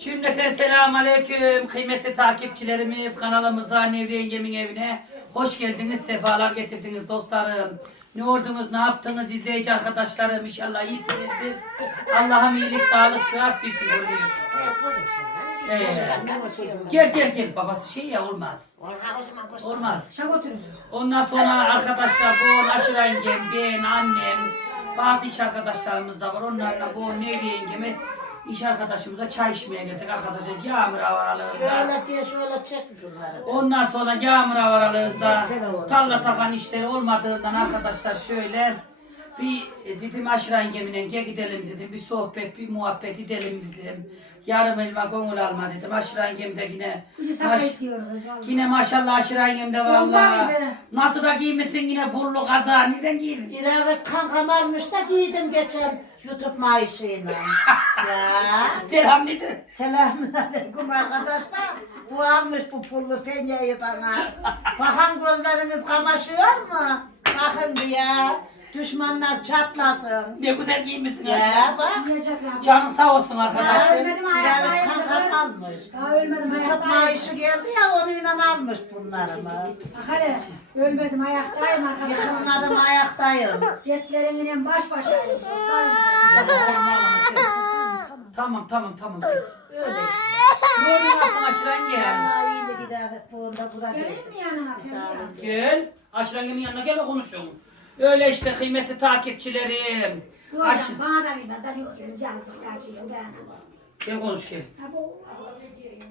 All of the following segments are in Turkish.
Cümleten selamun aleyküm. Kıymetli takipçilerimiz kanalımıza Nevriye Yengem'in evine hoş geldiniz. Sefalar getirdiniz dostlarım. Ne ordunuz, ne yaptınız izleyici arkadaşlarım? İnşallah iyisinizdir. Allah'ım iyilik, sağlık, sıhhat versin. görüyoruz. Ee, gel gel gel babası şey ya olmaz. Olmaz. Ondan sonra arkadaşlar bu Aşıra yengem, ben, annem, bazı iş arkadaşlarımız da var. Onlarla bu Nevriye yengeme iş arkadaşımıza çay içmeye geldik arkadaşlar. Yağmur havaralığında. Şöyle diye şöyle çek şunları. Ondan sonra yağmur havaralığında tarla takan işleri olmadığından arkadaşlar şöyle bir e, dedim Aşıra yengemine gel gidelim dedim. Bir sohbet, bir muhabbet edelim dedim. Yarım elma gönül alma dedim. Aşıra yengem de yine Bir maş- diyoruz vallahi. Yine maşallah aşırı yengem de Vallahi valla. be. Nasıl da giymişsin yine pullu kaza. Neden giydin? İravet kankam almış da giydim geçen YouTube maaşıyla. ya. Selam nedir? Selamünaleyküm arkadaşlar. Bu almış bu pullu penyeyi bana. Bakın gözleriniz kamaşıyor mu? Bakın diye. Düşmanlar çatlasın. Ne güzel giymişsin. Ya bak. Yiyecekler. Canın sağ olsun Ya, arkadaşım. ölmedim İravet hayatta kankam almış. Daha ölmedim YouTube hayatta. maaşı geldi ya onunla almış bunlarımı. Hele ölmedim ayaktayım arkadaşlar. Yıkılmadım ayaktayım. Yetleriyle baş başayım. Tamam tamam tamam. Öyle işte. Ne oluyor yaptın aşırı yengem? Aa, iyi de gider bu onda burası. Gelin mi yanına? Gel. Yengemin yanına gel ve konuşalım. Öyle işte kıymetli takipçilerim. Aş Yok bana da bilmezler yok. Biz yazdık karşıya dayanamam. gel konuş gel. Ha bu.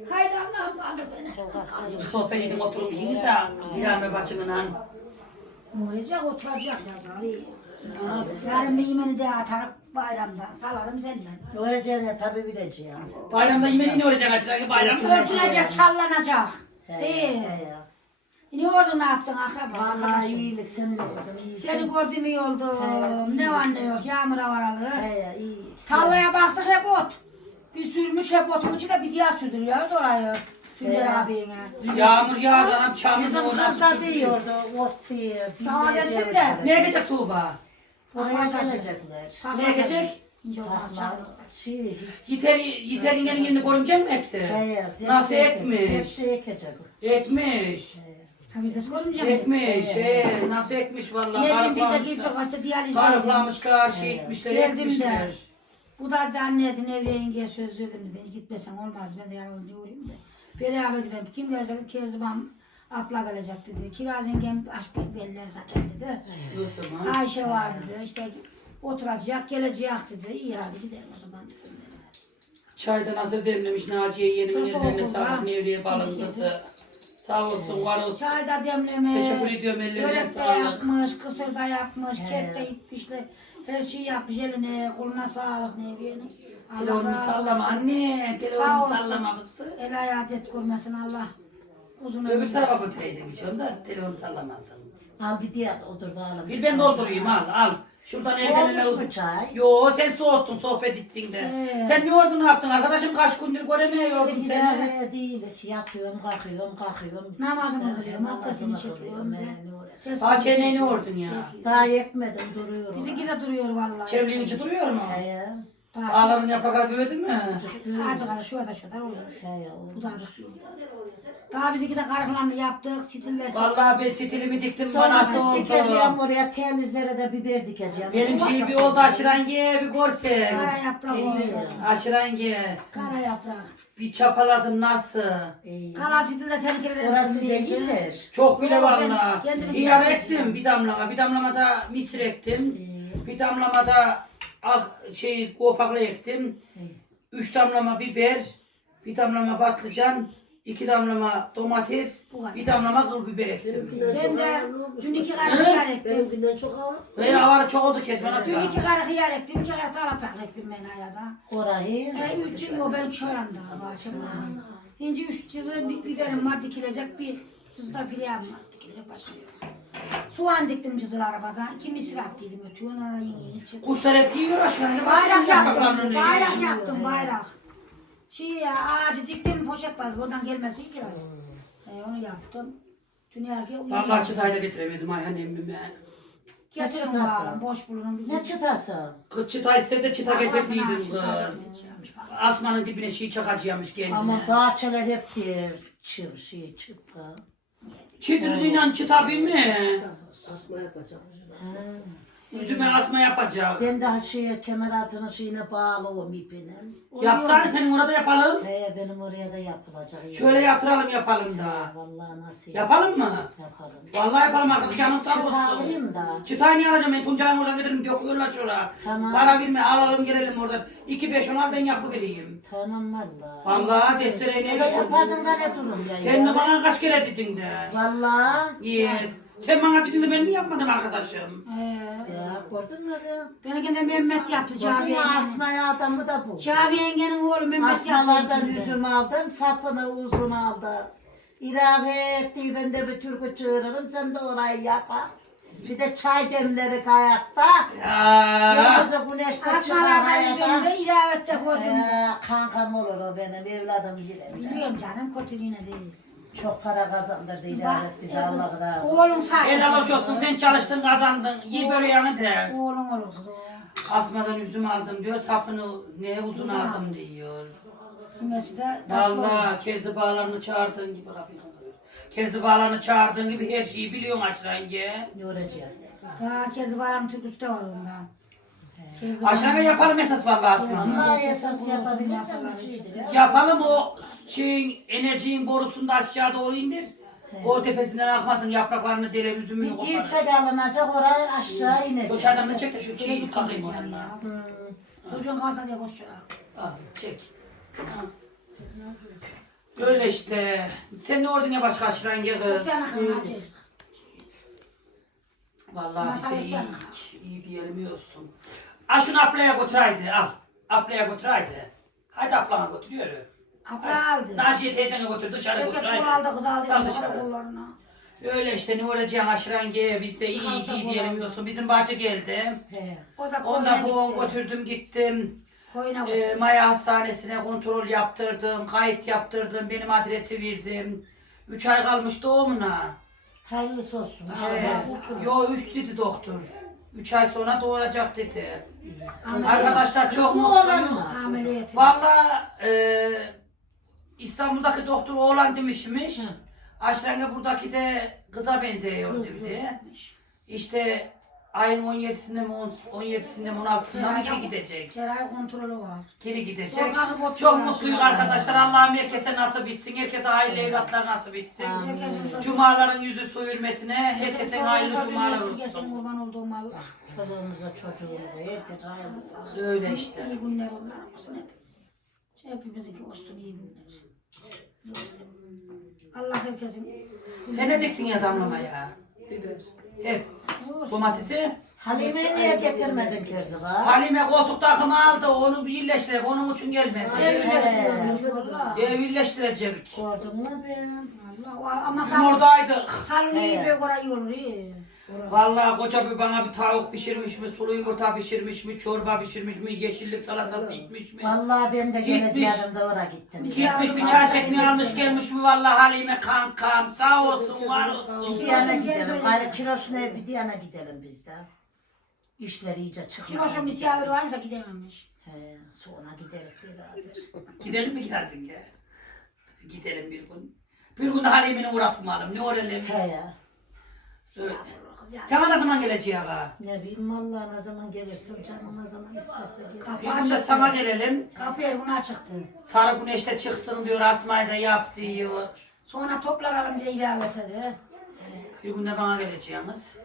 Haydi Allah'ım kaldır beni. Sohbet edin oturun ikiniz de Hilal bacımla. Ne olacak oturacak yazar iyi. Yarın bir yemeni de atarık bayramda salarım senden. Öleceğine tabi bileceğim. Bayramda yemeği ne olacak aşırı bayramda? Örtülecek, çallanacak. He, he ya. Ne oldu ne yaptın akraba? Vallahi arkadaşım? iyilik senin oldun iyisin. Seni gördüm iyi oldu. He, Ne iyi. var ne yok yağmur havalı. He ya iyi. Tarlaya baktık hep ot. Bir sürmüş hep otun içinde bir diğer sürdürüyor orayı. Tünder He. abine. Yağmur yağdı anam çamur Bizim o nasıl da tutuyor? diyordu ot diye. Daha işte. de. Ne gidecek Tuğba? Oraya gelecekler. Ne gidecek? Şey. Yeter, yeter yengenin yerini görümcek mi ekti? He. Nasıl ekmiş? Zepse ekecek. Ekmiş. Ha bir de sorunca Ekmiş. He, nasıl ekmiş vallahi. Ne bileyim biz de gidip Karıklamışlar. işte diyaliz Karıklamışlar, şey etmişler, Geldim de. ekmişler. Bu da anneydi Nevriye yengeye söz verdim dedi. Gitmesen olmaz ben de yalnız diyorum da. Beraber gidelim. Kim gelecek? Kezban abla gelecek dedi. Kiraz yengem aşk beller zaten dedi. Yusuf ha. Ayşe var dedi. İşte oturacak, gelecek dedi. İyi hadi gidelim o zaman dedim. Çaydan hazır demlemiş Naciye yenimin Çok ellerine sağlık ha. Nevriye balındası. Sağ olsun, var olsun. Çay da demlemiş. Teşekkür ediyorum, ellerine Börek de sağlık. yapmış, kısır da yapmış, He. kek de gitmişler. Her şeyi yapmış eline, koluna sağlık Nevriye'nin. Telefonumu sallama anne. Telefonumu olsun. sallama fıstığı. El ayağı det görmesin Allah. Uzun Öbür ömür tarafa götüreydin hiç onda telefonu sallamasın. Al bir diye otur bağlı. Bir ben doldurayım al al. Şuradan elden Soğumuş uzun. mu çay? Yo sen soğuttun sohbet ettin de. Ee. Sen ne ordun ne yaptın arkadaşım kaç gündür göremiyordum seni. daha değilik. Yatıyorum, kalkıyorum, kalkıyorum. Namazımı kılıyorum, abdestimi çekiyorum. he, ne Ha çeneyi ordun ya. Daha yetmedim duruyorum. Bizimki de duruyor vallahi. Çevrenin içi duruyor mu? He Ağların yaprakları büyüdü mü? Ağacı kadar şurada şurada olmuş. He ya. Bu da Daha bizimki de karıklarını yaptık, stiller çıktı. Vallahi ben stilimi diktim Sonra bana nasıl siz oldu. dikeceğim oraya telizlere de biber dikeceğim. Benim şey bir oldu aşırange bir görsen. Kara yaprak oldu. Aşırange. Kara yaprak. Bir çapaladım nasıl. İyi. Kara stiller tehlikeleri. Orası zengindir. Çok bile Yo, ben vallahi. kendim Hıyar yapacağım. ektim bir damlama. Bir damlama da misir ektim. İyi. Bir damlama ah, şey kopakla ektim. Üç damlama biber. Bir damlama patlıcan. iki damlama domates. Bu kadar. Bir damlama kıl biber ektim. Ben de dün iki karı hıyar ektim. Benimkinden çok hava. Ve hava çok oldu kesmen Dün iki karı hıyar ektim, iki karı talapak ektim ben hayata. Orayı. E, üç yıl o anda bahçemde. Şimdi üç yılı bir biberim var dikilecek, bir cızda filan var dikilecek başka yok. Soğan diktim cızıl arabada, iki misir attıydım ötüyor, ona çıktı. Kuşlar hep yiyor aşkına. Bayrak yaptım, bayrak yaptım, bayrak. Şey ya, ağacı diktim, poşet vardı, oradan gelmesi biraz. E, onu yaptım. Dünya ki Vallahi çıtayla getiremedim Ayhan emmime. Getirin Ne çıtası? bağırın, boş bulunun. Ne çıtası? Kız çıta istedi çıta getirdiydim kız. Asmanın dibine şey çakacağımış kendine. Ama bahçeler hep diye çıl şey çıktı. Çidirliyle çıtabil mi? Asma yapacağım. Yüzüme asma yapacak. Ben daha şeye kemer altına şeyine bağlı o ipine. Yapsana senin orada yapalım. He benim oraya da yapılacak. Şöyle yatıralım yapalım da. Vallahi nasıl Yapalım mı? Yapalım. Vallahi yapalım arkadaş canım sağ olsun. Çıkarayım da. Çıtayı ne alacağım ben Tuncay'ın oradan gidelim döküyorlar şuraya. Tamam. Para verme alalım gelelim oradan. 2 5 onar ben yapıvereyim. Tamam vallahi. Vallahi desteğe ne Öyle yapardın da ne durum ya? Sen de bana kaç kere dedin de. Vallahi. İyi. Sen bana dedin de ben mi yapmadım arkadaşım? Ee, Ya gördün mü? benimki de Mehmet yaptı Gördün Cavi mü yengenin. asmaya adamı da bu. Cavi yengenin oğlu Mehmet Asmalardan yaptı. üzüm aldım, sapını uzun aldı. İlave etti, ben de bir türkü çığırırım, sen de orayı yapar. Bir de çay demleri hayatta. Ya. Kırmızı güneşte çıkar Asmalardan hayatta. yüzümde ilavette koydum. Ee, kankam olur o benim evladım yine. Biliyorum canım kötülüğüne değil. Çok para kazandırdı ilavet bize Allah razı olsun. Oğlum sayesinde. Helal hoş olsun sen çalıştın kazandın. İyi böreğini de. Oğlum olur kız o. Asmadan üzüm aldım diyor. Sapını ne uzun aldım diyor. Kümesi de Vallahi kerzi bağlarını çağırdığın gibi kapıyı kapatıyor. Kerzi bağlarını çağırdığın gibi her şeyi biliyorsun Aşrenge. Ne olacak? Daha kez bayram türküsü de var ondan. Aşrenge yapalım esas vallahi Asma. Allah esas yapabilirsen bir şeydir ya. Yapalım o şeyin enerjinin borusunu da aşağı doğru indir. O tepesinden akmasın yapraklarını deler üzümünü Bir kopar. girsek alınacak oraya aşağı O inecek. çaydanlığı çek de şu şeyi takayım türküsü oraya. ya. Çocuğun kalsa diye konuşuyor. Al çek. Al. Öyle işte. Sen ne ordun ya başka Aşrenge kız? Yanakın acı. Vallahi de iyi, iyi olsun. Al şunu ablaya götür haydi al. Ablaya götür haydi. Haydi ablana götür yürü. Abla aldı. Naciye teyzene götür dışarı Şevket götür haydi. aldı kız aldı. Sal Sal dışarı. kollarına. Öyle işte ne olacaksın aşırenge biz de iyi Kalsa iyi bu diyelim olsun. Bizim bahçe geldi. He. O da Ondan koyuna boğum gitti. götürdüm gittim. Koyuna Ee, gitti. Maya Hastanesi'ne kontrol yaptırdım. Kayıt yaptırdım. Benim adresi verdim. Üç ay kalmış doğumuna. Hayırlısı olsun. Ee, yo üç dedi doktor. Üç ay sonra doğuracak dedi. Arkadaşlar çok oğlan mutluyum. Ameliyatı. Valla e, İstanbul'daki doktor oğlan demişmiş. Aşrenge buradaki de kıza benziyor dedi. İşte ayın 17'sinde mi on- 17'sinde mi 16'sında mı geri gidecek. Cerrahi kontrolü var. Geri gidecek. Çok var. mutluyum arkadaşlar. Allah'ım herkese nasip etsin. Herkese hayırlı evlatlar nasip etsin. Herkesin Cumaların yüzü su hürmetine herkese hayırlı cumalar Kesin olsun. kurban olduğum Allah. Çoluğumuza çocuğumuza herkes hayırlısı olsun. Öyle işte. İyi günler onlar olsun hep. Hepimizinki olsun iyi günler. Allah herkesin. Sen ne diktin ya damlamaya? Biber. Hep. Domatesi. Halime'yi niye getirmedin Kerziva? Halime koltuk takımı aldı. Onu birleştirek. Onun için gelmedi. Ev birleştirecek. Gördün mü be? Allah ama Bizim salon, oradaydık. salon iyi He. bir Vallahi koca bir bana bir tavuk pişirmiş mi, sulu yumurta pişirmiş mi, çorba pişirmiş mi, yeşillik salatası gitmiş mi? Vallahi ben de Gitmiş. geleceğim de oraya gittim. Gitmiş bir çay çekmeyi almış gelmiş mi vallahi Halime kankam sağ olsun var olsun. Bir yana gidelim. Gayrı kiloşuna bir yana gidelim biz de. İşler iyice çıkmadı. Kiloşun misafir varmış da gidememiş. He, sonra gidelim beraber. Gidelim mi gidersin ya? Gidelim bir gün. Bir gün de Halime'ni uğratmayalım ne öğrenelim. He ya. Evet. Yani. Sana ne zaman geleceği ha? Ne bileyim vallahi ne zaman gelirsin canım ne zaman isterse gel. Kapı Bir gün de açıktı. sana gelelim. Kapı yer buna çıktı. Sarı güneşte çıksın diyor, Asma'yı da yap diyor. Sonra toplanalım diye ilave dedi. Bir gün de bana geleceğimiz.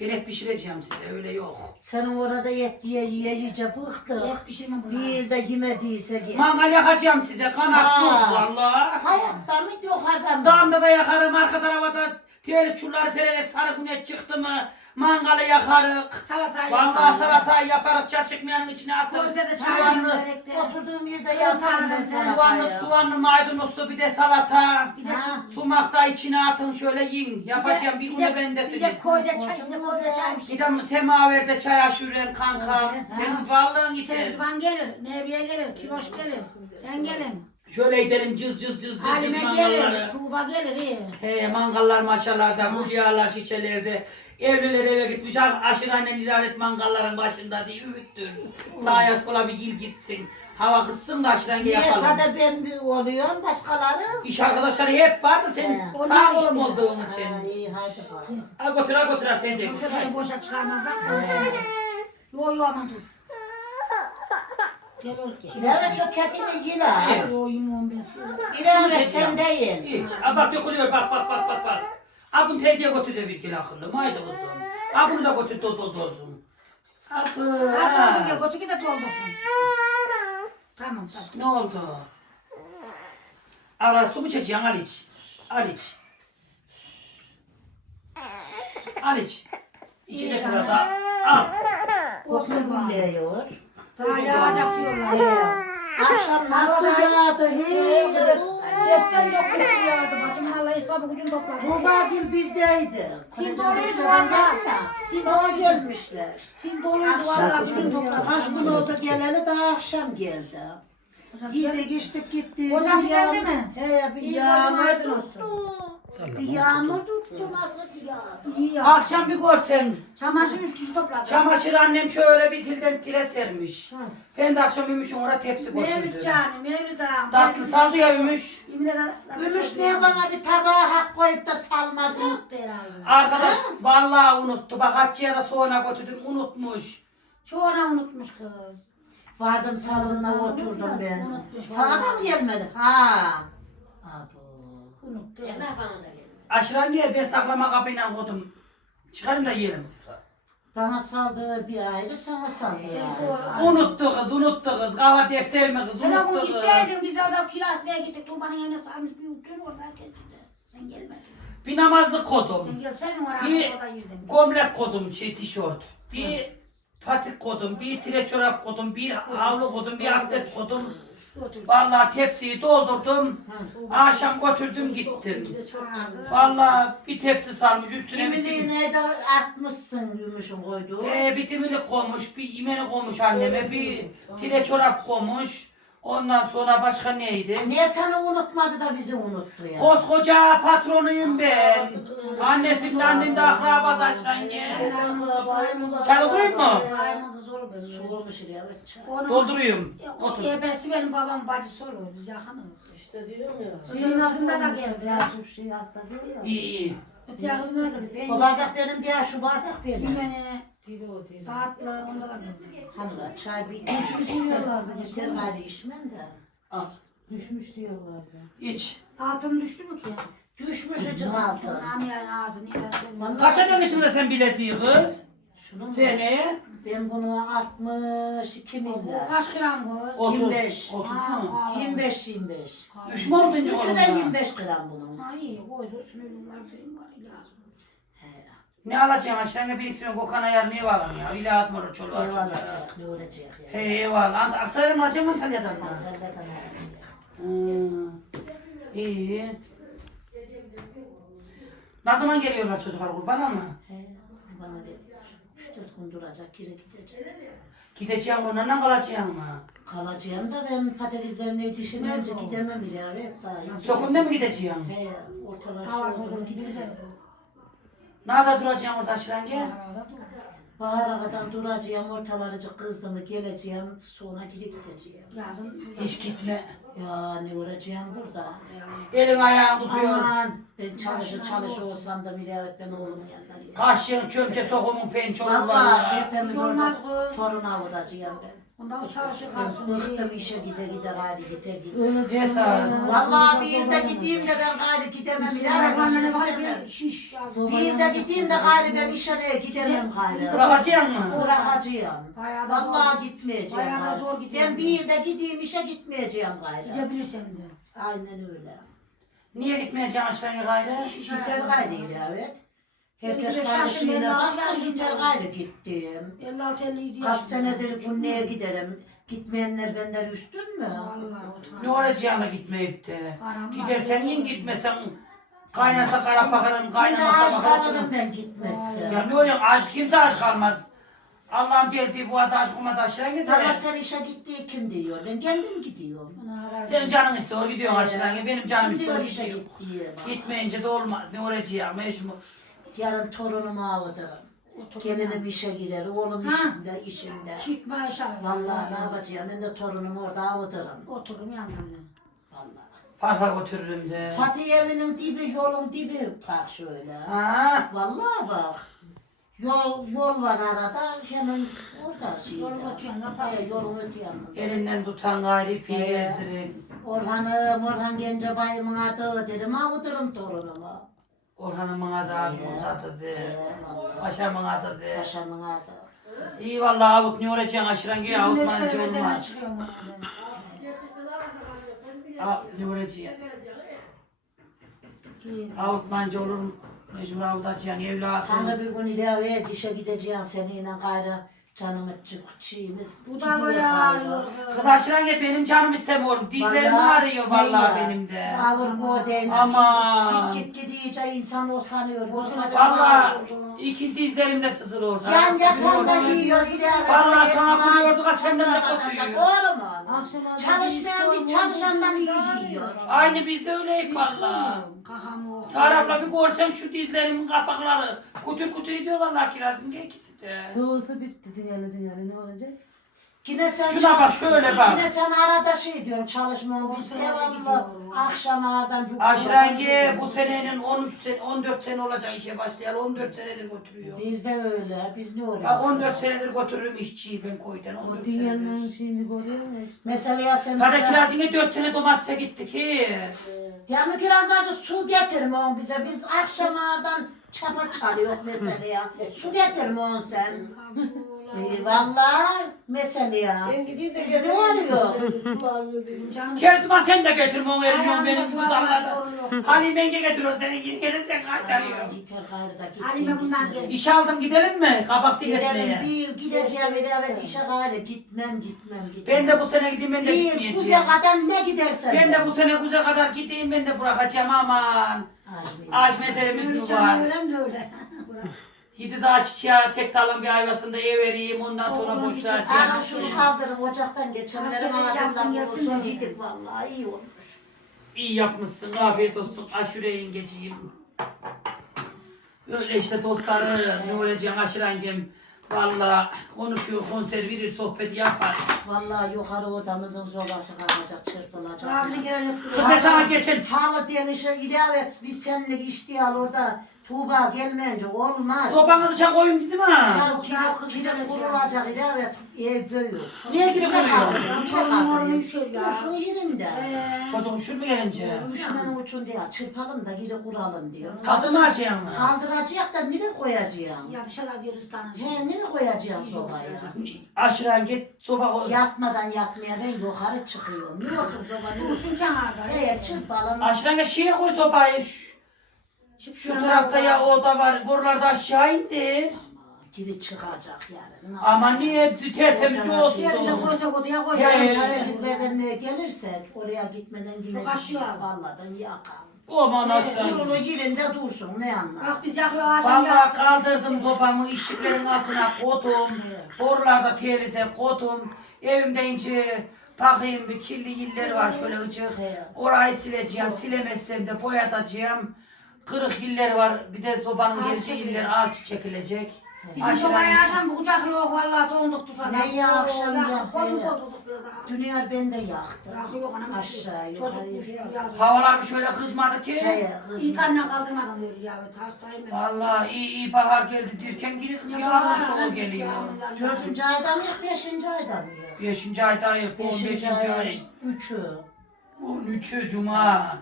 Et pişireceğim size öyle yok. Senin orada et diye yiye yiye bıktık. Et pişirme bunlar. Bir de yemediyse gel. Mangal yakacağım size kanat Ha. tut valla. Hayatta mı yukarıda mı? Damda da yakarım arka tarafa da telik çulları sererek sarı güneş çıktı mı mangalı yakarık. Salatayı Vallahi yaparız. salatayı yaparak çarçıkmayanın içine atın. Közde de çay Soğanlı, gerekti. Oturduğum yerde yaparım ben soğanlı, soğanlı maydanozlu bir de salata. Bir de Ha. Sumak da içine atın şöyle yiyin. Yapacağım bir gün de Bir de bendesiniz. koyda çay, bir de koyda çaymış. Bir de semaverde çay aşuren kanka. Senin varlığın yeter. Kezban gelir, Nebiye gelir, Kiloş gelir. Sen gelin. Şöyle gidelim cız cız cız cız cız Halime mangalları. Tuğba gelir iyi. He mangallar maşalarda, hülyalar şişelerde. Evliler eve gitmiş, ah, aşırı annem idaret mangalların başında diye ümittür. Sağa sola bir gil gitsin. Hava kızsın da aşıran Niye yapalım. sade ben bir oluyorum başkaları? İş arkadaşları hep vardı sen He. sağ olum olduğun Ha, için. iyi hadi bakalım. Al götür al götür al teyze. Kadar boşa çıkarmaz bak. Yo yo aman dur. Gel ol gel. İlave şu ketini yine. Evet. Yo yumuğum ben size. İlave sen değil. Hiç. Al bak dökülüyor bak bak bak bak bak. Al bunu teyzeye götür de kilo akıllı. Haydi kızım. Da götür dol dol dolsun. Abı. Hadi gel götür ki de doldursun. Tamam tamam. Ne oldu? Ara su mu çekeceksin? Al iç. Al iç. Al iç. İçecek İyi arada. Al. Olsun buluyor. Daha yağacak diyorlar. Akşam nasıl yağdı hey. Destan yok kuşu yağdı bacım. Vallahi İslam'ı gücün topladı. Rubagil bizdeydi. Kim doluydu valla. Doluydu. gelmişler. Kim doluydu valla gücün topladı. Kaç gün oldu geleli daha akşam geldi. Giydik geçtik gittik. Hocam Bir geldi mi? He bir İyi, yağmur Bir yağmur tuttu nasıl yağdı. İyi ya. Akşam bir görsen. Çamaşır üç kişi topladı. Çamaşır annem şöyle bir tilden tile sermiş. Ben de akşam Ümüş'ün oraya tepsi Mevlüt götürdüm. canım, Mevlüt ağam. Tatlı saldı ya Ümüş. Gümüş niye bana bir tabağa hak koyup da salmadın? Unuttu herhalde. Arkadaş vallahi unuttu. Bak Hatice'ye de sonra götürdüm unutmuş. Çoğuna unutmuş kız. Vardım salonuna oturdum ben. Unutmuş Sana da mı gelmedi? Ha. Abo. Unuttu. Ne bana da geldi. Aşıran gel ben saklama kapıyla koydum. Çıkarım da yiyelim. Bana saldı bir ayrı, sana saldı Sen ayrı. doğru. Unuttu kız, unuttu kız. Kahve defter mi kız, Sen unuttu kız. gitseydin biz orada kilasmaya gittik. Tuğba'nın evine sarmış bir yuttun orada herkes gitti. Sen gelmedin. Bir namazlık Sen kodum. gelseydin oraya Bir orada girdin. gömlek kodum, şey tişört. Bir patik kodum, bir tire çorap kodum, bir havlu kodum, bir atlet kodum. Vallahi tepsiyi doldurdum. Akşam götürdüm gittim. Vallahi bir tepsi sarmış üstüne bir Kimiliğine de atmışsın gümüşün koyduğu. Ee, bir dimilik koymuş, bir yemeni koymuş anneme, bir tire çorap koymuş. Ondan sonra başka neydi? Niye seni unutmadı da bizi unuttu ya? Koskoca patronuyum ben. Annesi de annem de akraba saçtan ye. Çay doldurayım mı? Soğumuş ya. Dolduruyum. Otur. ebesi benim babam bacısı olur. Biz yakınız. İşte diyorum ya. Şeyin ağzında da geldi ya. Şu şey hasta değil ya. İyi iyi. Öte da geldi. O bardak benim diye şu bardak benim. Dili o saatli geldi. Hanımlar çay bir düşmüş diyorlardı. Yeter gayrı içmem de. Al. Düşmüş diyorlardı. İç. Altın düştü mü ki? Düşmüş ıcık altı. Hani yani ağzını. Vallahi- Kaça demişsin de sen bileziği kız? Şunu mu? Seneye? Ben bunu 62 milyar. Kaç gram bu? 30. 25. 30 mu? Aa, 25 25. Üç mü altıncı Üçü de 25 gram bunun. Ha iyi koydu. Benim var, lazım. Ne alacaksın aşağıya biriktiriyorsun kokana yarmaya bağlam ya. İlla lazım olur çoluğa çocuğa. olacak? Ne olacak ya? He eyvallah. Ant- Aksaray'da mı alacaksın Antalya'dan mı? Antalya'dan alacak. Hmm. İyi. Ne zaman geliyorlar çocuklar kurbana mı? He. Bana dedi. 3-4 gün duracak, geri gidecek. Gideceğim onlarla kalacağım mı? Kalacağım da ben patateslerine yetişemeyince gidemem bile evet. daha. Sokumda mı gideceğim? He, ortalar Hava soğudu. Nerede duracağım orada dur. Bahara kadar duracağım, ortalarıcı kızdımı geleceğim, sonra geri gideceğim. Yazın. Hiç gitme. Ya ne uğraşacağım burada? Elin ayağın tutuyor. Aman ben çalışır çalışır olsam da bile evet ben oğlumun yanına giderim. Kaşığın çömçe sokumun pençe olurlar. tertemiz Olmaz orada torun avudacağım ben. Ondan o çalışır kalsın. bıktım işe gide gide hadi gide gide. Esas. Vallahi bir yılda gideyim de ben gayri gidemem evet işe gidemem. şiş. Bir yılda gideyim de gayri ben işe neye gidemem gayri. Bırakacak mı? Bırakacağım. Vallahi gitmeyeceğim. Bayağı da gayri. zor gidiyorum. Ben bir yılda gideyim işe gitmeyeceğim gayri. Gidebilirsin de. Aynen öyle. Niye gitmeyeceksin aşağıya gayrı? Gider gayrıydı evet. Herkes Benim de gayrı şaşım, şeyine ben gittim. 56 57 Kaç senedir Cunne'ye giderim. Gitmeyenler benden üstün mü? Vallahi oturan. Ne olacağına gitmeyip de. Param var. Gidersen yiyin gitmesen kaynasa kara bakarım Önce kaynamasa aç bakarım. kalırım ben gitmezsem. Ya ne oluyor aç kimse aç kalmaz. Allah'ın deldiği boğazı aç olmaz aşağı Ama gider. sen işe gittiği kim diyor? Ben kendim gidiyorum. Bana haber Senin canın istiyor gidiyorsun aşağıya benim canım Kim istiyor işe gidiyor. gittiği? Gitmeyince de olmaz ne olacağım mecbur. Yarın torunumu alacağım. Gelinim işe gider, oğlum Ha. işinde, işinde. Maaş alırım. Vallahi ne yapacağım, ben de torunum orada avudurum. Otururum yanlarına. Vallahi. Parka götürürüm de. Fatih evinin dibi, yolun dibi bak şöyle. Ha. Vallahi bak. Yol yol var arada hemen orada şey. Yolun öte yanında park. He, yolun öte yanında. Elinden tutan gayri He. piyezdirin. Orhan'ım, Orhan Gencebay'ımın adı dedim, avudurum torunumu. Orhan'ımın adı Azim'in adı de. He, vallahi. Paşamın adı de. Paşamın adı. İyi vallahi avut ne olacaksın aşıran giy avut Güneş manacı karamelerine olmaz. Av- Ne olacaksın? İyi. Avut mancı olur? Mecbur avutacaksın evladım. Hani bir gün ilave dişe gideceğim seninle gayrı canımı çiğimiz. Bu da böyle ağrıyor. Kız aşıran gel benim canım istemiyor. Dizlerim ağrıyor vallahi benim de. Ağır kodeyle. Aman. Git git gidince insan o sanıyor. Bozulacak. Vallahi ikiz dizlerim de sızılıyor. sana. Yan yatağında yiyor ilave. Vallahi sana kırıyorduk, ha senden de kopuyor. Doğru mu? Akşama Çalışmayan bir çalışandan iyi yiyor. Aynı biz de öyleyik valla. Kakam o. Sarapla bir görsen şu dizlerimin kapakları. Kutu kutu ediyor vallahi kirazın ikisi de. Soğusu bitti dünyalı dünyalı ne olacak? Yine sen Şuna bak, şöyle bak. Yine sen arada şey diyorsun çalışmam biz devamlı akşama adam Aşirengi bu senenin 13 sene, 14 sene olacak işe başlayalı 14 senedir götürüyor. Biz de öyle. Biz ne oluyor? Bak 14 senedir götürürüm işçiyi ben koydan 14 O dünyanın senedir. şeyini görüyor ya işte. Mesela sen Zaten bize- kirazine 4 sene domatese gittik hi. Ya mı kiraz bacı su getirme on bize. Biz akşamadan çapa çalıyor mesela ya. Su getirme on sen. Ee, vallahi mesela ya. Ben gideyim de Biz ne oluyor? Su alıyor dedim. Canım Kerzuma sen de getirme onu elini Ayağımda benim gibi yoruluyor. Halime yenge getiriyor senin gibi gelirsen kaytarıyor. Yeter gayrı da gittin, Halime bundan gel. İş aldım gidelim mi? Kabak Gidelim siletmeye. bir gideceğim bir evet işe gayrı gitmem gitmem gitmem. Ben de bu sene gideyim ben de bir gitmeyeceğim. kuze kadar ne gidersen. Ben de bu sene kuze kadar gideyim ben de bırakacağım aman. Ağaç meselemiz mi Öyle var? canım öyle de öyle. Bırak. Yedi dağ çiçeği tek dalın bir ayvasında ev vereyim ondan sonra Oğlum, boşluğa Ana şunu çekeyim. kaldırın ocaktan geçenlerin Askere yapsın, ağzından de. yedik vallahi iyi olmuş. İyi yapmışsın afiyet olsun aşure yengeciğim. Öyle işte dostlarım ne olacak aşırengem. Valla konuşuyor konser verir sohbeti yapar. Vallahi yukarı odamızın sobası kalacak çırpılacak. Abini girer Kız ben sana geçen Halı denişe ilave et. Biz seninle içti al orada. Tuğba gelmeyince olmaz. sobanı dışarı koyun dedim ha. Ya kilo yine kurulacak ilave et. Ev büyük. Niye girip kuruyor? Torunum oğlum üşür ya. Dursun yerinde. Ee, Çocuk üşür mü gelince? Üşümenin uçun diye çırpalım da geri kuralım diyor. Mı acıyan mı? Kaldıracak da nereye koyacağım? ya dışarıda diyor ıslanır. He nereye koyacağım sobayı? Aşırenge soba koy. Yatmadan yatmaya ben yukarı çıkıyorum. Ne olsun soba? Dursun kenarda. He çırpalım. Aşırenge şeye koy sobayı. Şu, Çık şu tarafta ya oda var. Buralarda aşağı indir. Geri çıkacak yani. Ama niye tertemiz Ortadan olsun? Yerine koyacak odaya koy. Ya, Yani ya, ya. Karadizlerden ne gelirsek oraya gitmeden yine Çok aşıyor. Vallahi yakalım. Aman aşırenge. Kurulu yerinde dursun ne anlar. Bak biz yakıyor akşam Vallahi yakıyor. kaldırdım sopamı, ışıkların altına koydum. Borularda telize koydum. Evimde ince bakayım bir kirli yiller var şöyle ıcık. He. Orayı sileceğim, silemezsem de boyatacağım. Kırık yiller var, bir de sobanın Ağaç gerisi çekilecek. ağaç çekilecek. Bizim Aşırı- sobaya akşam bu kucaklı yok vallahi donduk dışarıda. Ne ya akşam ya, Kolum he. kolduk bir daha. Dünya bende yaktı. Yakıyor anam. Aşağı Çocuk yukarı. üşüyor yazın. Havalar bir şöyle kızmadı ki. He kızım. İlk anne kaldırmadan diyor ya. Hastayım ben. Vallahi iyi iyi bahar geldi derken gidip yağmur soğuk geliyor. Dördüncü ayda mı yok, beşinci ayda mı yok? Beşinci ayda yok, on Beşinci beşinci ay, ay. üçü. On üçü cuma.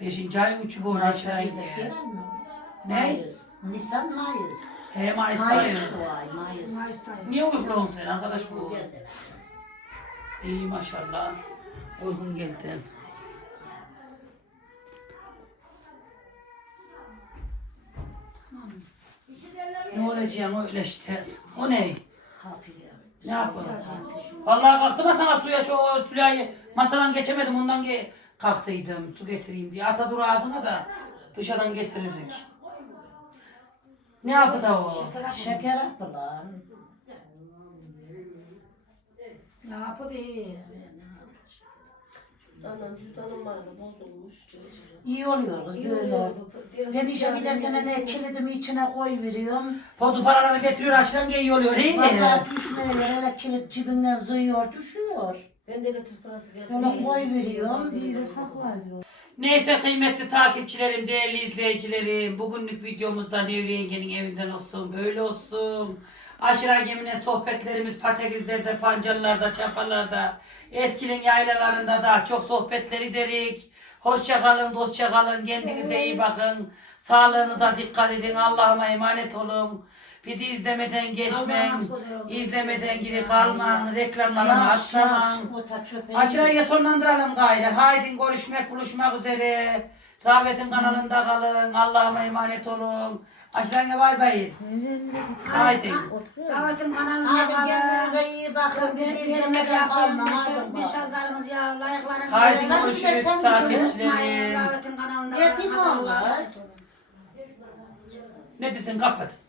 Beşinci ayın üçü bu gidip gelen mi? Ne? Mayıs. Nisan, Mayıs. He Mayıs Mayıs'tayım. bu ay, Mayıs. Mayıs'tayım. Niye uykulun sen arkadaş bu? İyi maşallah. Uykun geldi. Ne olacak öyle işte. O ne? Hapile. Ne yapalım? Vallahi kalktım ha sana suya şu Sülayı masadan geçemedim ondan ge kalktıydım su getireyim diye. Ata dur ağzına da dışarıdan getiririk. Ne yaptı da o? Şeker hapı lan. Ya bu değil. Anam cüzdanım vardı bozulmuş. İyi oluyor kız böyle. Ben işe giderken ne kilidimi içine koy veriyorum. Pozu paraları getiriyor açılan iyi oluyor mi? Vallahi düşmüyor. Hele kilit cibinden zıyıyor düşüyor. Ben de parası geldi. Böyle koy veriyorum. Bir de saklayıyor. Neyse kıymetli takipçilerim, değerli izleyicilerim. Bugünlük videomuzda Nevriye yengenin evinden olsun, böyle olsun. Aşıra gemine sohbetlerimiz patakizlerde, pancarlarda, çapalarda, eskinin yaylalarında da çok sohbetleri derik. Hoşça kalın, dostça kalın, kendinize iyi bakın. Sağlığınıza dikkat edin, Allah'ıma emanet olun. Bizi izlemeden olsun. izlemeden geri kalmayın, reklamlarımı Yaş yaş. atlamayın. O ta çöpe. Açırayı sonlandıralım gayrı. Haydi görüşmek buluşmak üzere. Rahmetin kanalında kalın. Allah'ıma emanet olun. Açırayı bay bay. Haydi. Rahmetin kanalında Hadi kalın. kendinize iyi bakın. Bizi izlemeden kalma. Hadi bak. mesajlarımız ya, like'larınızı Haydi Hadi bir de görüşürüz sen takipçilerim. Rahmetin kanalında Yetim kalın. Olmaz. Ne desin kapat.